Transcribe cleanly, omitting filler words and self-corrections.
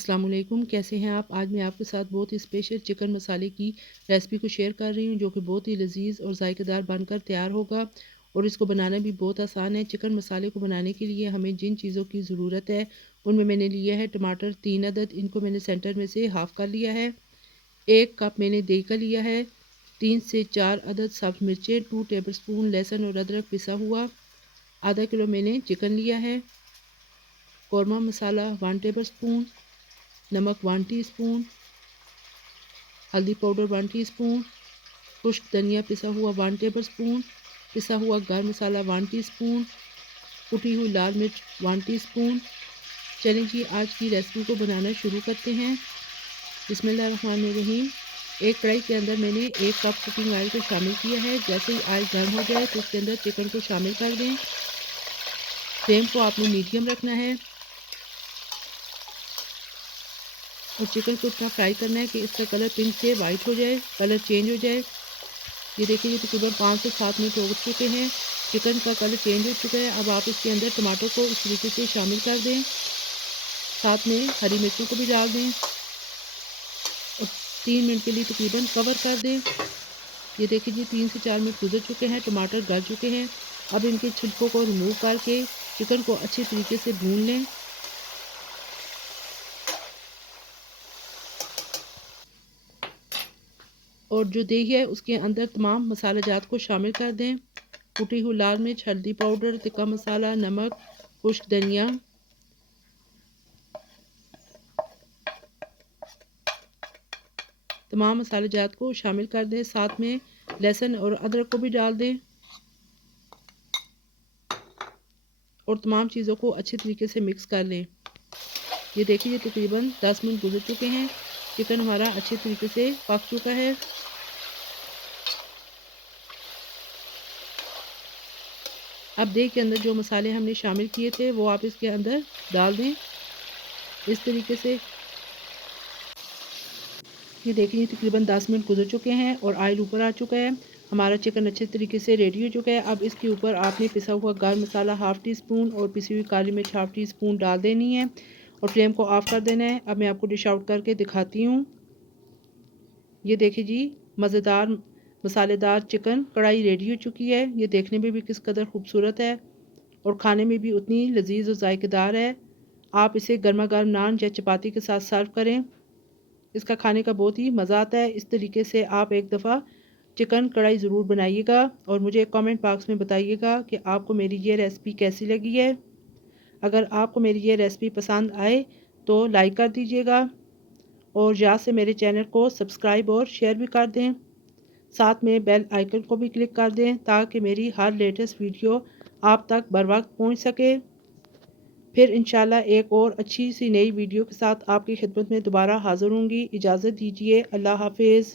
अस्सलाम वालेकुम, कैसे हैं आप। आज मैं आपके साथ बहुत ही स्पेशल चिकन मसाले की रेसिपी को शेयर कर रही हूँ, जो कि बहुत ही लजीज और जायकेदार बनकर तैयार होगा और इसको बनाना भी बहुत आसान है। चिकन मसाले को बनाने के लिए हमें जिन चीज़ों की ज़रूरत है उनमें मैंने लिया है टमाटर 3 अदद, इनको मैंने सेंटर में से हाफ़ कर लिया है। 1 कप मैंने दही का लिया है। 3 से 4 अदद सब्ज़ मिर्चें, 2 टेबल स्पून लहसुन और अदरक पिसा हुआ, आधा किलो मैंने चिकन लिया है। कौरमा मसाला 1 टेबल स्पून, नमक 1 टीस्पून, हल्दी पाउडर 1 टीस्पून, खुश्क धनिया पिसा हुआ 1 टेबल स्पून, पिसा हुआ गरम मसाला 1 टीस्पून, कुटी हुई लाल मिर्च 1 टीस्पून। चलें जी, आज की रेसिपी को बनाना शुरू करते हैं। बिस्मिल्लाहिर्रहमानिर्रहीम। एक कढ़ाई के अंदर मैंने 1 कप कुकिंग ऑयल को शामिल किया है। जैसे ही ऑयल गर्म हो जाए तो उसके अंदर चिकन को शामिल कर दें। फ्लेम को आपने मीडियम रखना है और चिकन को इतना फ्राई करना है कि इसका कलर पिंक से वाइट हो जाए, कलर चेंज हो जाए। ये देखिए, ये तकरीबन 5 से 7 मिनट हो चुके हैं। चिकन का कलर चेंज हो चुका है। अब आप इसके अंदर टमाटर को इस तरीके से शामिल कर दें, साथ में हरी मिर्चों को भी डाल दें और 3 मिनट के लिए तकरीबन कवर कर दें। ये देखिए जी, 3 से 4 मिनट गुजर चुके हैं, टमाटर गल चुके हैं। अब इनके छिलकों को रिमूव करके चिकन को अच्छे तरीके से भून लें। और जो दही है उसके अंदर तमाम मसाले जात को शामिल कर दें। कुटी हुई लाल मिर्च, हल्दी पाउडर, तिक्का मसाला, नमक, खुश्क धनिया, तमाम मसाले जात को शामिल कर दें। साथ में लहसुन और अदरक को भी डाल दें और तमाम चीज़ों को अच्छे तरीके से मिक्स कर लें। ये देखिए, ये तकरीबन 10 मिनट गुजर चुके हैं। चिकन हमारा अच्छे तरीके से पक चुका है। अब दही के अंदर जो मसाले हमने शामिल किए थे वो आप इसके अंदर डाल दें इस तरीके से। ये देखिए, तकरीबन 10 मिनट गुजर चुके हैं और ऑयल ऊपर आ चुका है। हमारा चिकन अच्छे तरीके से रेडी हो चुका है। अब इसके ऊपर आपने पिसा हुआ गरम मसाला हाफ़ टी स्पून और पिसी हुई काली मिर्च हाफ़ टी स्पून डाल देनी है और फ्लेम को ऑफ़ कर देना है। अब मैं आपको डिश आउट करके दिखाती हूँ। ये देखिए जी, मज़ेदार मसालेदार चिकन कढ़ाई रेडी हो चुकी है। ये देखने में भी किस कदर खूबसूरत है और खाने में भी उतनी लजीज और जायकेदार है। आप इसे गर्मा गर्म नान या चपाती के साथ सर्व करें, इसका खाने का बहुत ही मज़ा आता है। इस तरीके से आप एक दफ़ा चिकन कढ़ाई ज़रूर बनाइएगा और मुझे कमेंट बॉक्स में बताइएगा कि आपको मेरी ये रेसिपी कैसी लगी है। अगर आपको मेरी ये रेसिपी पसंद आए तो लाइक कर दीजिएगा और याद से मेरे चैनल को सब्सक्राइब और शेयर भी कर दें। साथ में बेल आइकन को भी क्लिक कर दें ताकि मेरी हर लेटेस्ट वीडियो आप तक बर वक्त पहुँच सके। फिर इंशाल्लाह एक और अच्छी सी नई वीडियो के साथ आपकी खिदमत में दोबारा हाज़िर होंगी। इजाज़त दीजिए, अल्लाह हाफ़िज़।